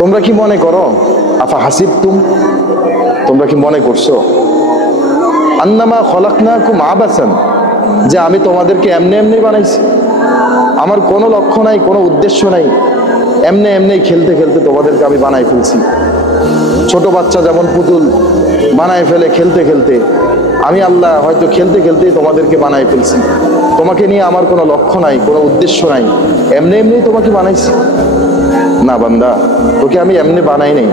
তোমরা কি মনে করো, আফা হাসিবতুম, তোমরা কি মনে করছো আন্নামা খলাকনাকুম আবাসান, যে আমি তোমাদেরকে এমনি এমনি বানাইছি, আমার কোনো লক্ষ্য নাই, কোনো উদ্দেশ্য নাই, এমনি এমনি খেলতে খেলতে তোমাদেরকে আমি বানাই ফেলছি। ছোট বাচ্চা যেমন পুতুল বানায় ফেলে খেলতে খেলতে, আমি আল্লাহ হয়তো খেলতে খেলতেই তোমাদেরকে বানাই ফেলছি। তোমাকে নিয়ে আমার কোনো লক্ষ্য নাই, কোনো উদ্দেশ্য নাই, এমনি এমনি তোমাকে বানাইছি। না বান্দা, তোকে আমি এমনি বানাই নাই।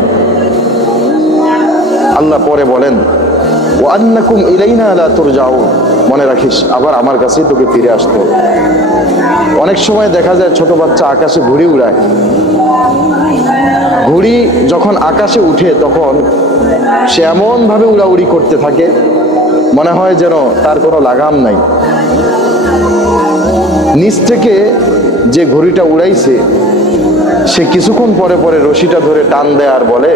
আল্লাহ পরে বলেন, ওয়া আন্নাকুম ইলাইনা লা তুরজাউন, মনে রাখিস আবার আমার কাছেই তোকে ফিরে আসতে হবে। অনেক সময় দেখা যায় ছোট বাচ্চা আকাশে ঘুড়ি উড়ায়, ঘুড়ি যখন আকাশে উঠে তখন সে এমন ভাবে উড়াউড়ি করতে থাকে মনে হয় যেন তার কোনো লাগাম নাই। নিচ থেকে যে ঘুড়িটা উড়াইছে সে কিছুক্ষণ পরে পরে রশিটা ধরে টান দেয় আর বলে,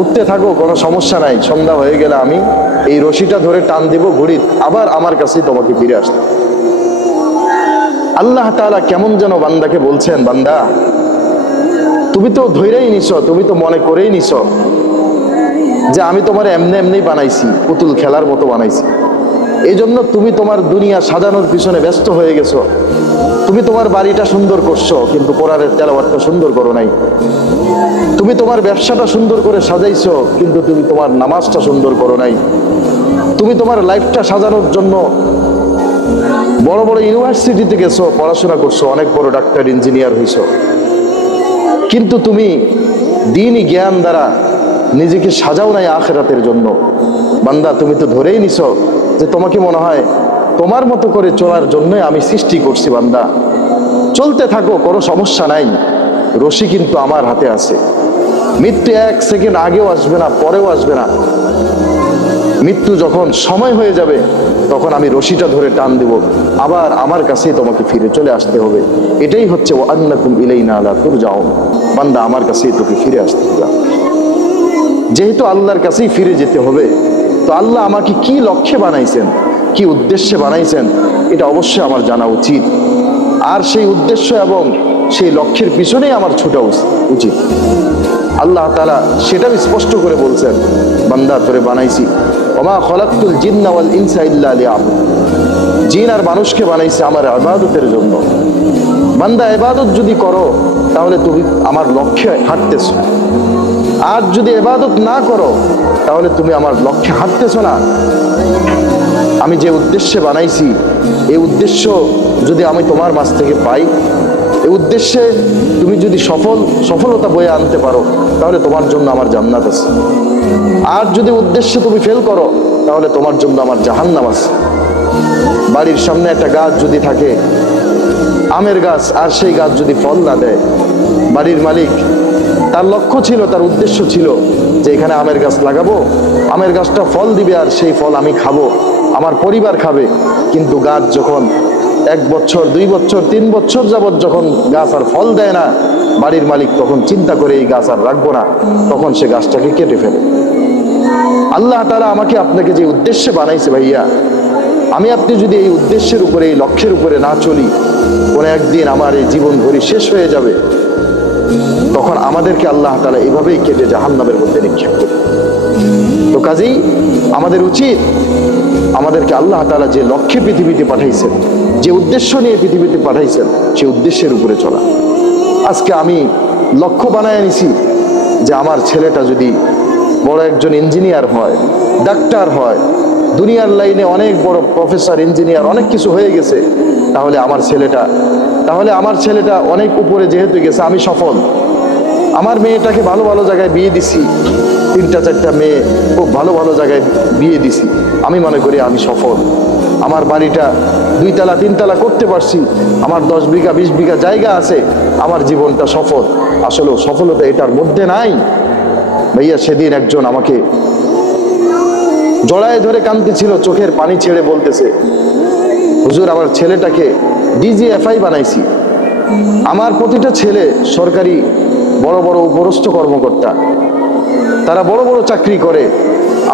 উঠতে থাকো, কোনো সমস্যা নাই, সন্ধ্যা হয়ে গেলে আমি এই রশিটা ধরে টান দিব, ঘুড়ি আবার আমার কাছেই তোমাকে ফিরে আসতে। আল্লাহ তাআলা কেমন যেন বান্দাকে বলছেন, বান্দা তুমি তো ধৈরেই নিছ, তুমি তো মনে করেই নিছ যে আমি তোমার এমনি এমনি বানাইছি, পুতুল খেলার মতো বানাইছি। এই জন্য তুমি তোমার দুনিয়া সাজানোর পিছনে ব্যস্ত হয়ে গেছো। তুমি তোমার বাড়িটা সুন্দর করছো, কিন্তু কোরআনের তেলাওয়াতটা সুন্দর করো নাই। তুমি তোমার ব্যবসাটা সুন্দর করে সাজাইছো, কিন্তু তুমি তোমার নামাজটা সুন্দর করো নাই। তুমি তোমার লাইফটা সাজানোর জন্য বড় বড় ইউনিভার্সিটিতে গেছো, পড়াশোনা করছো, অনেক বড় ডাক্তার ইঞ্জিনিয়ার হইছো, কিন্তু তুমি দ্বীনি জ্ঞান দ্বারা নিজেকে সাজাও নাই আখিরাতের জন্য। বান্দা তুমি তো ধরেই নিছো যে তোমাকে মনে হয় তোমার মতো করে চলার জন্যই আমি সৃষ্টি করছি। বান্দা চলতে থাকো, কোনো সমস্যা নাই, রশি কিন্তু আমার হাতে আছে। মৃত্যু এক সেকেন্ড আগেও আসবে না, পরেও আসবে না। মৃত্যু যখন সময় হয়ে যাবে তখন আমি রশিটা ধরে টান দিব, আবার আমার কাছেই তোমাকে ফিরে চলে আসতে হবে। এটাই হচ্ছে ওয়া আন্নাকুম ইলাইনা লা তুরজাউন, বান্দা আমার কাছেই তোকে ফিরে আসতে হবে। যেহেতু আল্লাহর কাছেই ফিরে যেতে হবে, তো আল্লাহ আমাকে কি লক্ষ্যে বানাইছেন, কি উদ্দেশ্যে বানাইছেন, এটা অবশ্যই আমার জানা উচিত। আর সেই উদ্দেশ্য এবং সেই লক্ষ্যের পিছনেই আমার ছোটা উচিত। আল্লাহ তাআলা সেটাও স্পষ্ট করে বলছেন, বান্দা তোরে বানাইছি, ওমা খলাকতুল জিন্না ওয়াল ইনসা ইল্লা লিয়াবুদুন, জিন আর মানুষকে বানাইছি আমার ইবাদতের জন্য। বান্দা ইবাদত যদি করো তাহলে তুমি আমার লক্ষ্যে হাঁটতেছো, আর যদি ইবাদত না করো তাহলে তুমি আমার লক্ষ্যে হাঁটতেছো না। আমি যে উদ্দেশ্যে বানাইছি এই উদ্দেশ্য যদি আমি তোমার মাঝ থেকে পাই, এই উদ্দেশ্যে তুমি যদি সফলতা বয়ে আনতে পারো তাহলে তোমার জন্য আমার জান্নাত আছে। আর যদি উদ্দেশ্যে তুমি ফেল করো তাহলে তোমার জন্য আমার জাহান্নাম আছে। বাড়ির সামনে একটা গাছ যদি থাকে, আমের গাছ, আর সেই গাছ যদি ফল না দেয়, বাড়ির মালিক তার লক্ষ্য ছিল, তার উদ্দেশ্য ছিল যে এখানে আমের গাছ লাগাবো, আমের গাছটা ফল দিবে আর সেই ফল আমি খাবো, আমার পরিবার খাবে। কিন্তু গাছ যখন 1 বছর 2 বছর 3 বছর যাবৎ যখন গাছ আর ফল দেয় না, বাড়ির মালিক তখন চিন্তা করে এই গাছ আর রাখবো না, তখন সে গাছটাকে কেটে ফেলে। আল্লাহ তাআলা আমাকে আপনাকে যে উদ্দেশ্যে বানাইছে ভাইয়া, আমি আপনি যদি এই উদ্দেশ্যের উপরে, এই লক্ষ্যের উপরে না চলি, কোনো একদিন আমার এই জীবন ঘড়ি শেষ হয়ে যাবে, তখন আমাদেরকে আল্লাহ তাআলা এইভাবেই কেটে জাহান্নামের মধ্যে নিক্ষেপ করবে। তো কাজেই আমাদের উচিত আমাদেরকে আল্লাহ তাআলা যে লক্ষ্যে পৃথিবীতে পাঠাইছেন, যে উদ্দেশ্য নিয়ে পৃথিবীতে পাঠাইছেন, সেই উদ্দেশ্যের উপরে চলা। আজকে আমি লক্ষ্য বানায় নিছি যে আমার ছেলেটা যদি বড় একজন ইঞ্জিনিয়ার হয়, ডাক্তার হয়, দুনিয়ার লাইনে অনেক বড় প্রফেসর, ইঞ্জিনিয়ার, অনেক কিছু হয়ে গেছে, তাহলে আমার ছেলেটা অনেক উপরে যেহেতু গেছে, আমি সফল। আমার মেয়েটাকে ভালো ভালো জায়গায় বিয়ে দিছি, 3টা 4টা মেয়ে খুব ভালো ভালো জায়গায় বিয়ে দিছি, আমি মনে করি আমি সফল। আমার বাড়িটা 2 তলা 3 তলা করতে পারছি, আমার 10 বিঘা 20 বিঘা জায়গা আছে, আমার জীবনটা সফল। আসলে সফলতা এটার মধ্যে নাই ভাইয়া। সেদিন একজন আমাকে জড়ায় ধরে কাঁদতেছিল, চোখের পানি ছেড়ে বলতেছে, হুজুর আমার ছেলেটাকে ডিজিএফআই বানাইছি। আমার প্রতিটা ছেলে সরকারি বড় বড় উপরস্থ কর্মকর্তা, তারা বড় বড় চাকরি করে,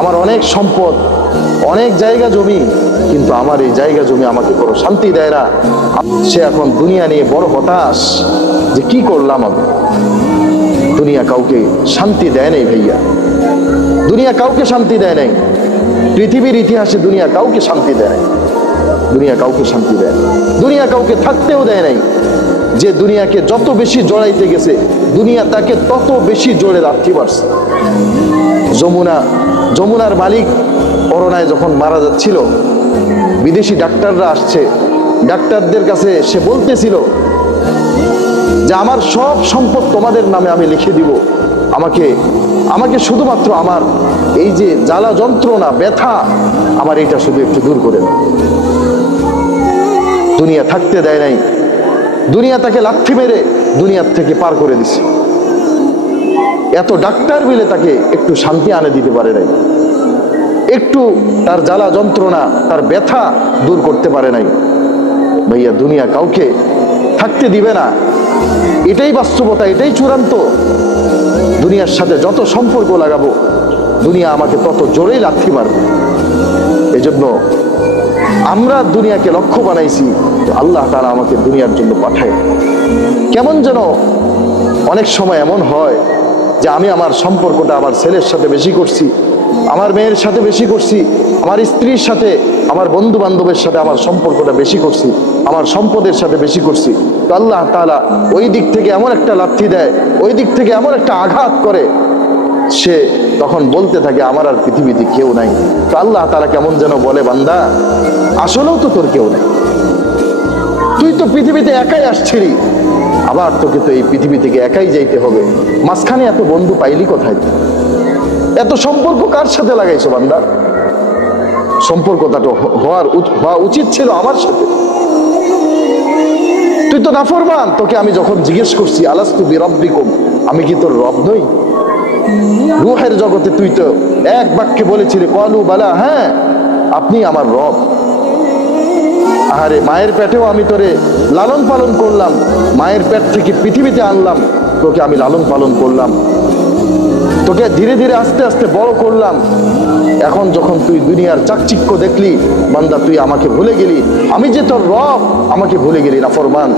আমার অনেক সম্পদ, অনেক জায়গা জমি, কিন্তু আমার এই জায়গা জমি আমাকে কোনো শান্তি দেয় না। সে এখন দুনিয়া নিয়ে বড় হতাশ যে কি করলাম আমি। দুনিয়া দুনিয়া কাউকে শান্তি দেয় নাই ভাইয়া, দুনিয়া কাউকে শান্তি দেয় নাই। পৃথিবীর ইতিহাসে দুনিয়া কাউকে শান্তি দেয় নাই, দুনিয়া কাউকে শান্তি দেয় নাই, দুনিয়া কাউকে থাকতেও দেয় নাই। যে দুনিয়াকে যত বেশি জড়াইতে গেছে, দুনিয়া তাকে তত বেশি জোরে রাখতে পারছে। যমুনার মালিক করোনায় যখন মারা যাচ্ছিল, বিদেশি ডাক্তাররা আসছে, ডাক্তারদের কাছে সে বলতেছিল যে আমার সব সম্পদ তোমাদের নামে আমি লিখে দিব, আমাকে শুধুমাত্র আমার এই যে জ্বালা যন্ত্রণা ব্যথা আমার এটা শুধু একটু দূর করে দাও। দুনিয়া থাকতে দেয় নাই, দুনিয়া তাকে লাথি মেরে দুনিয়ার থেকে পার করে দিছে। এত ডাক্তার মিলে তাকে একটু শান্তি আনে দিতে পারে নাই, একটু তার জ্বালা যন্ত্রণা তার ব্যথা দূর করতে পারে নাই। ভাইয়া দুনিয়া কাউকে থাকতে দিবে না, এটাই বাস্তবতা, এটাই চূড়ান্ত। দুনিয়ার সাথে যত সম্পর্ক লাগাবো, দুনিয়া আমাকে তত জোরেই লাথি মারবে। এই জন্য আমরা দুনিয়াকে লক্ষ্য বানাইছি, আল্লাহ তাআলা আমাকে দুনিয়ার জন্য পাঠায়। কেমন যেন অনেক সময় এমন হয় যে আমি আমার সম্পর্কটা আমার ছেলের সাথে বেশি করছি, আমার মেয়ের সাথে বেশি করছি, আমার স্ত্রীর সাথে, আমার বন্ধু বান্ধবের সাথে আমার সম্পর্কটা বেশি করছি, আমার সম্পদের সাথে বেশি করছি। তো আল্লাহ তাআলা ওই দিক থেকে এমন একটা লাথি দেয়, ওই দিক থেকে এমন একটা আঘাত করে, সে তখন বলতে থাকে আমার আর পৃথিবীতে কেউ নাই। তো আল্লাহ তাআলা কেমন যেন বলে, বান্দা আসলেও তো তোর কেউ নাই, তুই তো পৃথিবীতে একাই আসছিলি, আবার তোকে তো এই পৃথিবী থেকে একাই যাইতে হবে। মাঝখানে এত বন্ধু পাইলি কোথায়? এত সম্পর্ক কার সাথে লাগাইছো বান্দা? সম্পর্কটা তো হওয়া উচিত ছিল আমার সাথে। তুই তো নাফরমান, তোকে আমি যখন জিজ্ঞেস করছি আলাস্তু বিরাব্বিকুম, আমি কি তোর রব নই? রূহের জগতে তুই তো এক বাক্যে বলেছিলি ক্বালু বালা, হ্যাঁ আপনি আমার রব। আরে মায়ের পেটেও আমি তোরে লালন পালন করলাম, মায়ের পেট থেকে পৃথিবীতে আনলাম, তোকে আমি লালন পালন করলাম, তোকে ধীরে ধীরে আস্তে আস্তে বড় করলাম। এখন যখন তুই দুনিয়ার চাকচিক্য দেখলি বান্দা, তুই আমাকে ভুলে গেলি, আমি যে তোর রব আমাকে ভুলে গেলি নাফরমান।